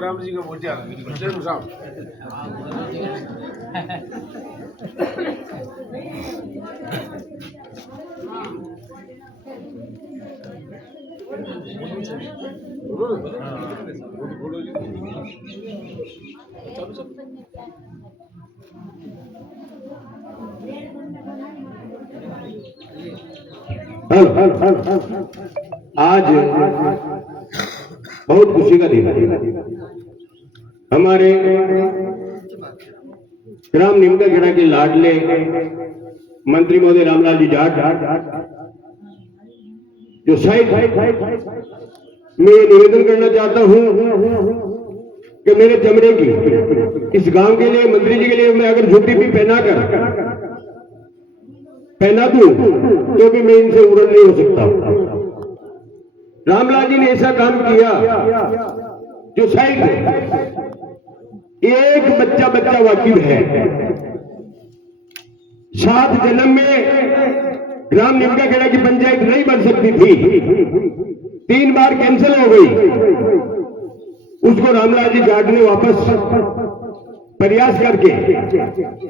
राम जी का बोचा साहब आज बहुत खुशी का दिन है। हमारे ग्राम निमकाखेड़ा के लाडले मंत्री महोदय रामलाल जी जाट जो शायद मैं ये निवेदन करना चाहता हूं कि मेरे चमड़े की इस गांव के लिए मंत्री जी के लिए मैं अगर जूती भी पहना दूं तो भी मैं इनसे उड़न नहीं हो सकता। रामलाल जी ने ऐसा काम किया जो शायद एक बच्चा वाकिफ है। 7 जन्म में ग्राम निमकाखेड़ा की पंचायत नहीं बन सकती थी, 3 बार कैंसिल हो गई। उसको रामलाल जी जाट ने वापस प्रयास करके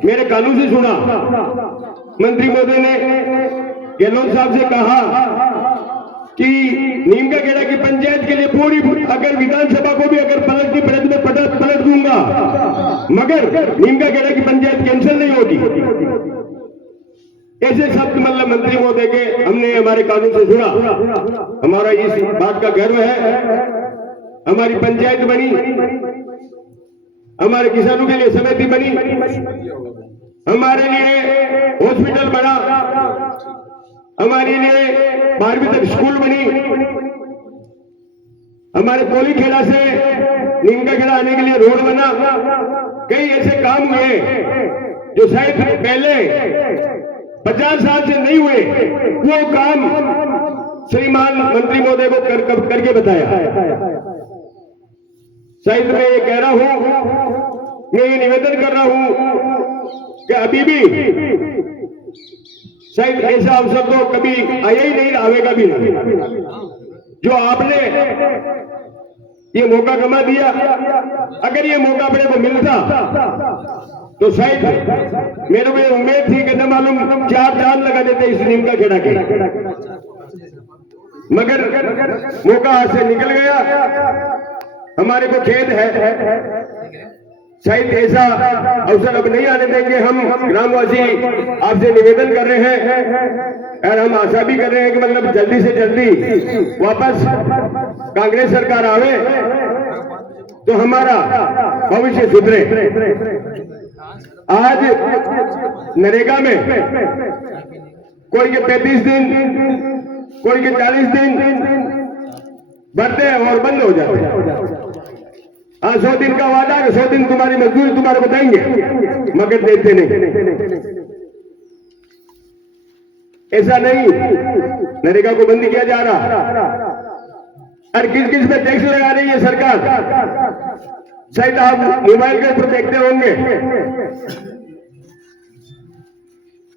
मेरे कानों से सुना। मंत्री महोदय ने गहलोत साहब से कहा कि निमकाखेड़ा की पंचायत के लिए पूरी अगर विधानसभा को भी अगर पलटनी पड़े तो मैं पलट दूंगा, मगर निमकाखेड़ा की पंचायत कैंसिल नहीं होगी। ऐसे शब्द मतलब मंत्री महोदय के हमने हमारे कानून से सुना। हमारा इस बात का गर्व है। हमारी पंचायत बनी, हमारे किसानों के लिए समिति बनी, हमारे लिए हॉस्पिटल बना, हमारे लिए 12वीं तक स्कूल बनी, हमारे कोलीखेड़ा से निमकाखेड़ा आने के लिए रोड बना। कई ऐसे काम हुए जो शायद पहले 50 साल से नहीं हुए, वो काम श्रीमान मंत्री महोदय को करके बताया। शायद मैं ये कह रहा हूं, मैं ये निवेदन कर रहा हूं कि अभी भी शायद ऐसा अवसर तो कभी आया ही नहीं, आवेगा भी नहीं। जो आपने ये मौका गमा दिया, अगर ये मौका अपने को मिलता तो शायद मेरे को उम्मीद थी कि न मालूम 4 चांद लगा देते इस निमकाखेड़ा के, मगर मौका हाथ से निकल गया। हमारे को खेद है, शायद ऐसा अवसर अब नहीं आने देंगे। हम ग्रामवासी आपसे निवेदन कर रहे हैं और हम आशा भी कर रहे हैं कि मतलब जल्दी से जल्दी वापस कांग्रेस सरकार आवे तो हमारा भविष्य सुधरे। आज नरेगा में कोई के 35 दिन, कोई के 40 दिन बढ़ते हैं और बंद हो जाते हैं। 100 दिन का वादा है, 100 दिन तुम्हारी मजदूरी तुम्हारे को देंगे, मगर देते नहीं। ऐसा नहीं, नरेगा को बंद किया जा रहा। और किस किस पे टैक्स लगा रही है सरकार, शायद आप मोबाइल के ऊपर देखते होंगे।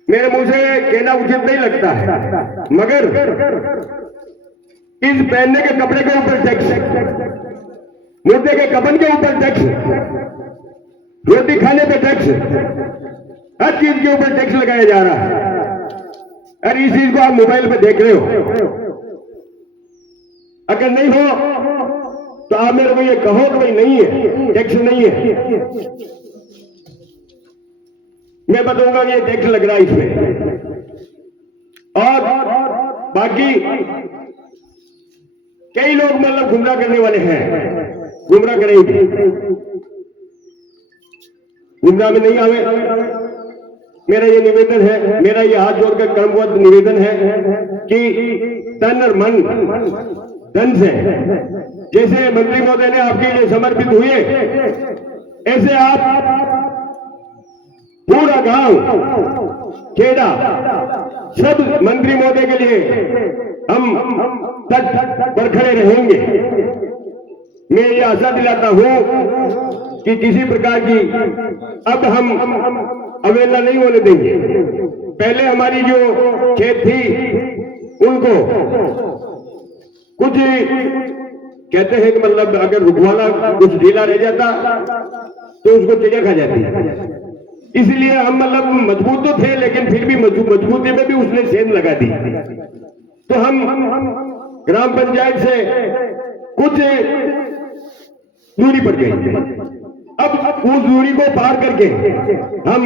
मेरे मुंह से कहना उचित नहीं लगता है, मगर इस पहनने के कपड़े के ऊपर टैक्स, मुर्दे के कफन के ऊपर टैक्स, रोटी खाने पे टैक्स, हर चीज के ऊपर टैक्स लगाया जा रहा है। और इस चीज को आप मोबाइल पे देख रहे हो। अगर नहीं हो तो आप मेरे को ये कहो कि भाई नहीं है, टैक्स नहीं है। मैं बताऊंगा कि ये टैक्स लग रहा है इसमें। और बाकी कई लोग मतलब गुमराह करने वाले हैं, गुमराह करेंगे, गुमराह में नहीं आवे। मेरा ये निवेदन है, मेरा ये हाथ जोड़कर कर्मवत निवेदन है कि तन और मन धन से जैसे मंत्री महोदय ने आपके लिए समर्पित हुए, ऐसे आप पूरा गांव खेड़ा सब मंत्री महोदय के लिए हम तट पर खड़े रहेंगे। मैं ये आशा दिलाता हूं कि किसी प्रकार की अब हम अवहेलना नहीं होने देंगे। पहले हमारी जो खेत थी उनको कुछ कहते हैं कि मतलब अगर रुकवाला कुछ ढीला रह जाता तो उसको चिड़िया खा जाती है। इसलिए हम मतलब मजबूत तो थे, लेकिन फिर भी मजबूती में भी उसने सेंध लगा दी। तो हम ग्राम पंचायत से कुछ दूरी पर गए। अब उस दूरी को पार करके हम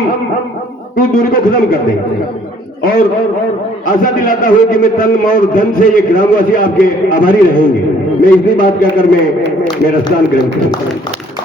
उस दूरी को खत्म कर देंगे और आशा दिलाता हूं कि मैं तन और धन से ये ग्रामवासी आपके आभारी रहेंगे। मैं इतनी बात कहकर मैं मेरा स्थान ग्रहण करूंगा।